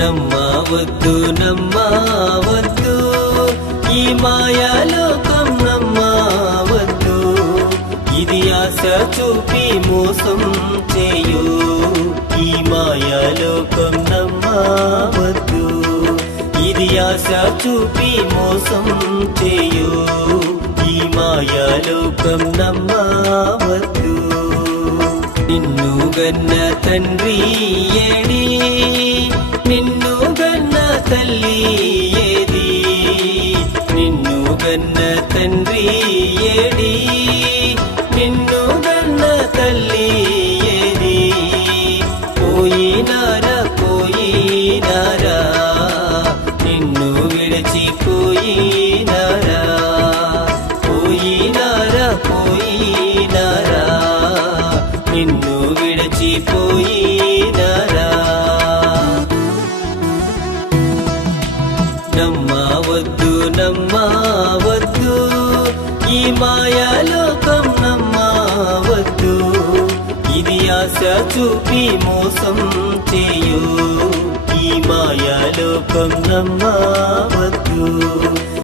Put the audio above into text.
నమ్మ వద్దు నమ్మ వద్దు ఈ మాయాలోకం నమ్మ వద్దు ఇది ఆశ చూపి మోసం చేయు. ఈ మాయాలోకం నమ్మ వద్దు ఇది ఆశ చూపి మోసం చేయు. ఈ మాయాలోకం నమ్మ వద్దు నిన్ను గన్న తండ్రి ఏడి. కన్న తండ్రి ఏడి నిన్ను కన్న తల్లి ఏది పోయినారా పోయినారా నిన్ను విడిచి విడిచిపోయినారా పోయినారా పోయినారా నిన్ను నమ్మవద్దు నమ్మవద్దు ఈ మాయాలోకం నమ్మవద్దు ఇది ఆశ చూపి మోసం చేయు. ఈ మాయాలోకం నమ్మవద్దు